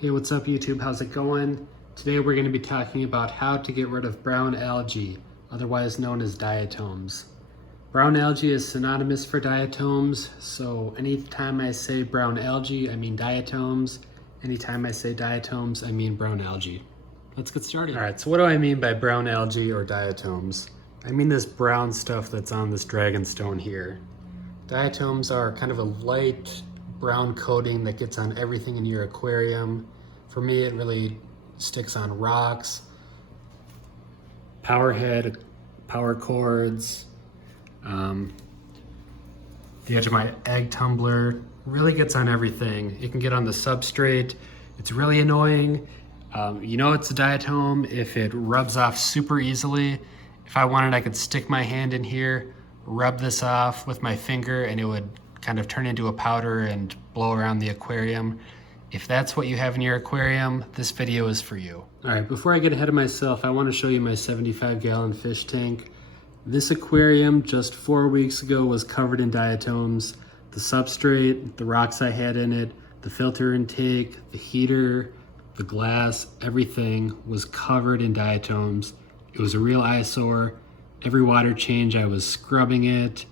Hey, what's up YouTube? How's it going? Today we're going to be talking about how to get rid of brown algae, otherwise known as diatoms. Brown algae is synonymous for diatoms, so anytime I say brown algae, I mean diatoms. Anytime I say diatoms, I mean brown algae. Let's get started. All right, so what do I mean by brown algae or diatoms? I mean this brown stuff that's on this dragonstone here. Diatoms are kind of a light brown coating that gets on everything in your aquarium. For me, it really sticks on rocks, power head, power cords, the edge of my egg tumbler. Really gets on everything. It can get on the substrate. It's really annoying. You know it's a diatom if it rubs off super easily. If I wanted, I could stick my hand in here, rub this off with my finger, and it would kind of turn into a powder and blow around the aquarium. If that's what you have in your aquarium, this video is for you. All right, before I get ahead of myself, I want to show you my 75-gallon fish tank. This aquarium just 4 weeks ago was covered in diatoms. The substrate, the rocks I had in it, the filter intake, the heater, the glass, everything was covered in diatoms. It was a real eyesore. Every water change I was scrubbing it,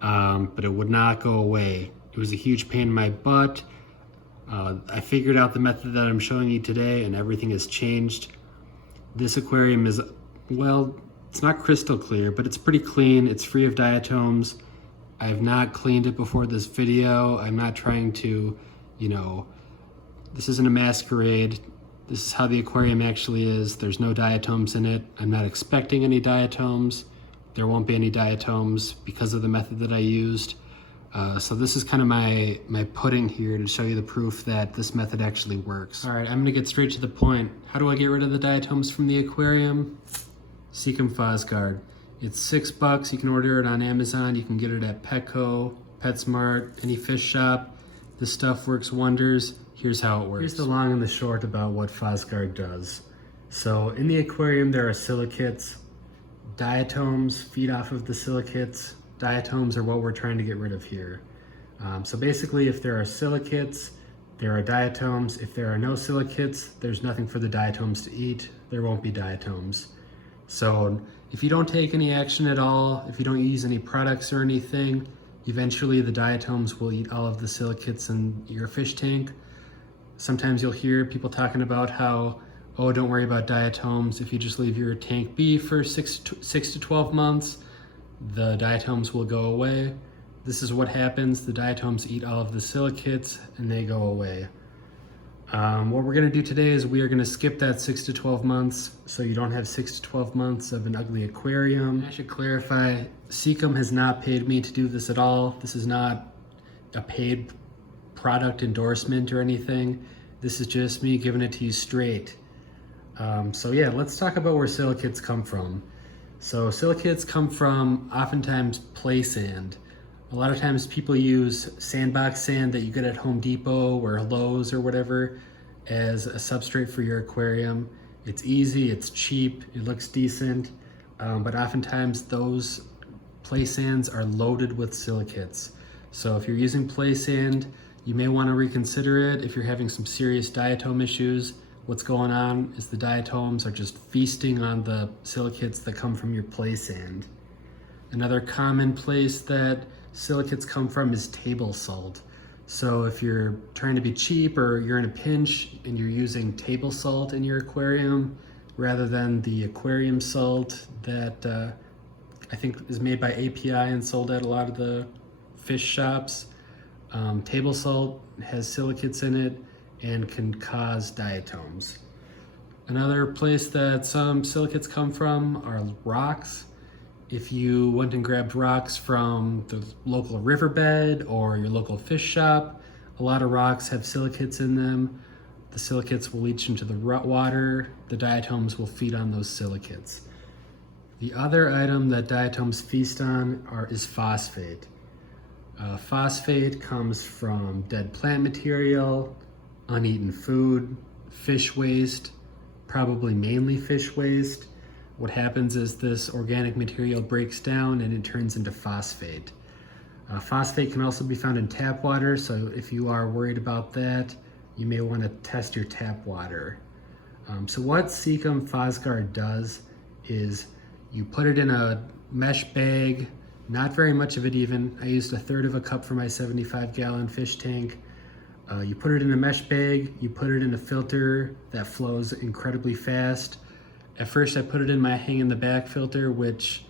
but it would not go away. It was a huge pain in my butt. I figured out the method that I'm showing you today and everything has changed. This aquarium is, well, it's not crystal clear, but it's pretty clean. It's free of diatoms. I have not cleaned it before this video. I'm not trying to, this isn't a masquerade. This is how the aquarium actually is. There's no diatoms in it. I'm not expecting any diatoms. There won't be any diatoms because of the method that I used. So this is kind of my pudding here to show you the proof that this method actually works. All right, I'm gonna get straight to the point. How do I get rid of the diatoms from the aquarium? Seachem Fosguard. It's $6. You can order it on Amazon. You can get it at Petco, PetSmart, any fish shop. This stuff works wonders. Here's how it works. Here's the long and the short about what Fosguard does. So in the aquarium, there are silicates. Diatoms feed off of the silicates. Diatoms are what we're trying to get rid of here. So basically, if there are silicates, there are diatoms. If there are no silicates, there's nothing for the diatoms to eat. There won't be diatoms. So if you don't take any action at all, if you don't use any products or anything, eventually the diatoms will eat all of the silicates in your fish tank. Sometimes you'll hear people talking about how, oh, don't worry about diatoms. If you just leave your tank be for 6 to 12 months, the diatoms will go away. This is what happens. The diatoms eat all of the silicates and they go away. What we're gonna do today is we are gonna skip that 6 to 12 months so you don't have 6 to 12 months of an ugly aquarium. I should clarify, Seachem has not paid me to do this at all. This is not a paid product endorsement or anything. This is just me giving it to you straight. So yeah, let's talk about where silicates come from. So silicates come from oftentimes play sand. A lot of times people use sandbox sand that you get at Home Depot or Lowe's or whatever as a substrate for your aquarium. It's easy, it's cheap, it looks decent, but oftentimes those play sands are loaded with silicates. So if you're using play sand, you may want to reconsider it if you're having some serious diatom issues. What's going on is the diatoms are just feasting on the silicates that come from your play sand. Another common place that silicates come from is table salt. So if you're trying to be cheap or you're in a pinch and you're using table salt in your aquarium rather than the aquarium salt that I think is made by API and sold at a lot of the fish shops, table salt has silicates in it and can cause diatoms. Another place that some silicates come from are rocks. If you went and grabbed rocks from the local riverbed or your local fish shop, a lot of rocks have silicates in them. The silicates will leach into the water. The diatoms will feed on those silicates. The other item that diatoms feast on is phosphate. Phosphate comes from dead plant material, uneaten food, fish waste, probably mainly fish waste. What happens is this organic material breaks down and it turns into phosphate. Phosphate can also be found in tap water, so if you are worried about that, you may want to test your tap water. So what Seacom Fosguard does is you put it in a mesh bag, not very much of it even. I used 1/3 cup for my 75-gallon fish tank. You put it in a mesh bag, you put it in a filter that flows incredibly fast. At first I put it in my hang in the back filter, which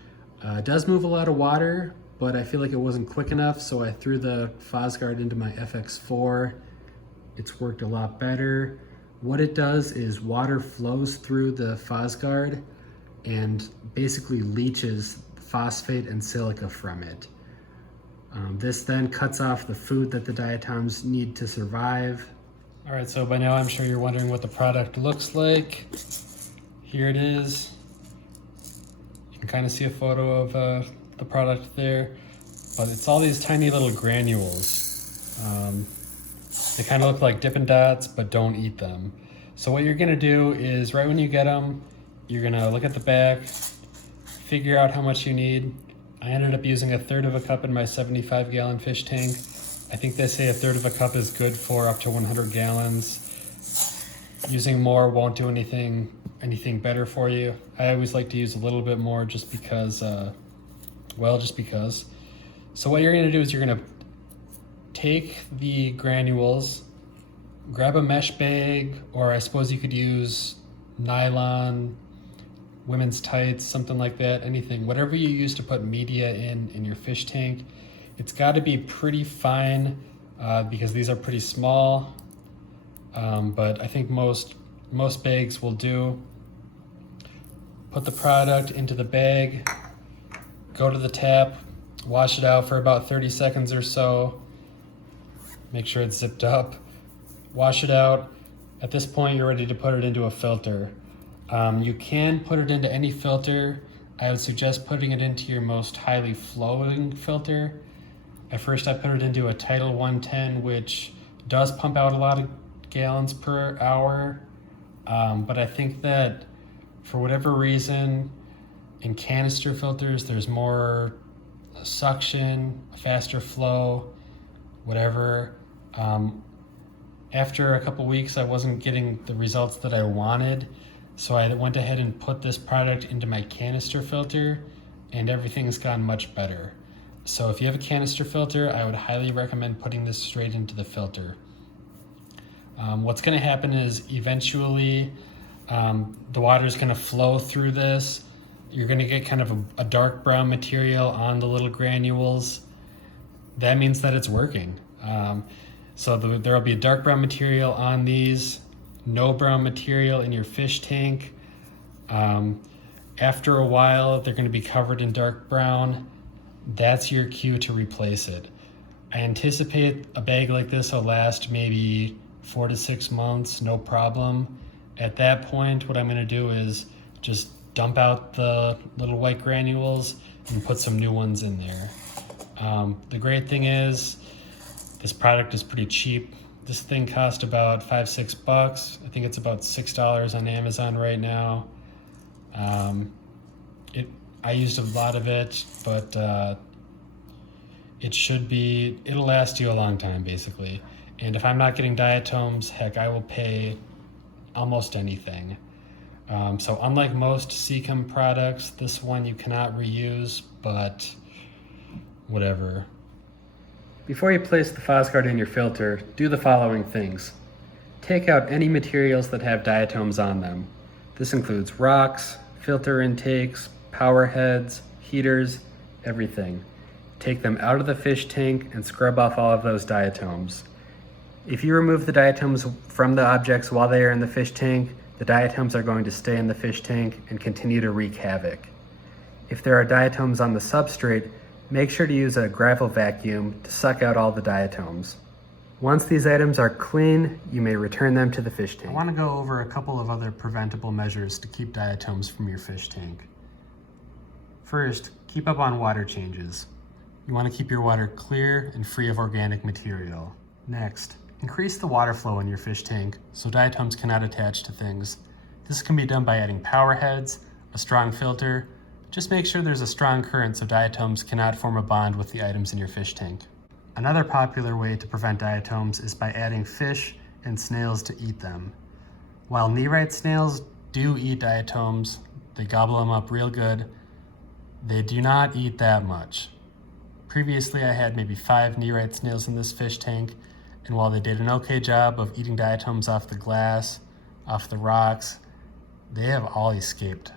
does move a lot of water, but I feel like it wasn't quick enough, so I threw the Fosguard into my FX4. It's worked a lot better. What it does is water flows through the Fosguard and basically leaches phosphate and silica from it. This then cuts off the food that the diatoms need to survive. All right, so by now I'm sure you're wondering what the product looks like. Here it is. You can kind of see a photo of the product there, but it's all these tiny little granules. They kind of look like Dippin' Dots, but don't eat them. So what you're gonna do is right when you get them, you're gonna look at the back, figure out how much you need. I ended up using 1/3 cup in my 75-gallon fish tank. I think they say 1/3 cup is good for up to 100 gallons. Using more won't do anything better for you. I always like to use a little bit more just because, just because. So what you're gonna do is you're gonna take the granules, grab a mesh bag, or I suppose you could use nylon, women's tights, something like that, anything, whatever you use to put media in your fish tank. It's got to be pretty fine because these are pretty small, but I think most bags will do. Put the product into the bag, go to the tap, wash it out for about 30 seconds or so. Make sure it's zipped up. Wash it out. At this point, you're ready to put it into a filter. You can put it into any filter. I would suggest putting it into your most highly flowing filter. At first, I put it into a Tidal 110, which does pump out a lot of gallons per hour. But I think that for whatever reason, in canister filters, there's more suction, faster flow, whatever. After a couple weeks, I wasn't getting the results that I wanted, so I went ahead and put this product into my canister filter, and everything's gone much better. So if you have a canister filter, I would highly recommend putting this straight into the filter. What's going to happen is eventually the water is going to flow through this. You're going to get kind of a dark brown material on the little granules. That means that it's working. So there will be a dark brown material on these, no brown material in your fish tank. After a while, they're going to be covered in dark brown. That's your cue to replace it. I anticipate a bag like this will last maybe 4 to 6 months, no problem. At that point, what I'm going to do is just dump out the little white granules and put some new ones in there. The great thing is this product is pretty cheap. This thing cost about $5-6. I think it's about $6 on Amazon right now. I used a lot of it, but it'll last you a long time basically. And if I'm not getting diatoms, heck, I will pay almost anything. So unlike most Seacom products, this one you cannot reuse, but whatever. Before you place the Fosguard in your filter, do the following things. Take out any materials that have diatoms on them. This includes rocks, filter intakes, power heads, heaters, everything. Take them out of the fish tank and scrub off all of those diatoms. If you remove the diatoms from the objects while they are in the fish tank, the diatoms are going to stay in the fish tank and continue to wreak havoc. If there are diatoms on the substrate, make sure to use a gravel vacuum to suck out all the diatoms. Once these items are clean, you may return them to the fish tank. I want to go over a couple of other preventable measures to keep diatoms from your fish tank. First, keep up on water changes. You want to keep your water clear and free of organic material. Next, increase the water flow in your fish tank so diatoms cannot attach to things. This can be done by adding power heads, a strong filter. Just make sure there's a strong current so diatoms cannot form a bond with the items in your fish tank. Another popular way to prevent diatoms is by adding fish and snails to eat them. While nearite snails do eat diatoms, they gobble them up real good, they do not eat that much. Previously, I had maybe 5 nearite snails in this fish tank, and while they did an okay job of eating diatoms off the glass, off the rocks, they have all escaped.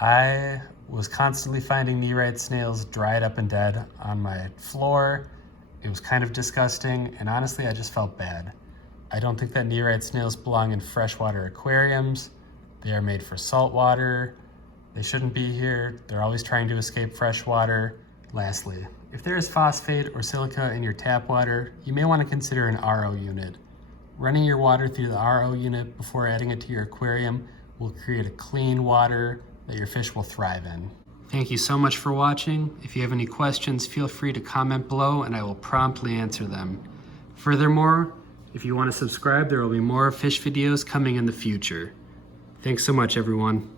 I was constantly finding nearite snails dried up and dead on my floor. It was kind of disgusting, and honestly, I just felt bad. I don't think that nearite snails belong in freshwater aquariums. They are made for saltwater. They shouldn't be here. They're always trying to escape freshwater. Lastly, if there is phosphate or silica in your tap water, you may want to consider an RO unit. Running your water through the RO unit before adding it to your aquarium will create a clean water that your fish will thrive in. Thank you so much for watching. If you have any questions, feel free to comment below and I will promptly answer them. Furthermore, if you want to subscribe, there will be more fish videos coming in the future. Thanks so much, everyone.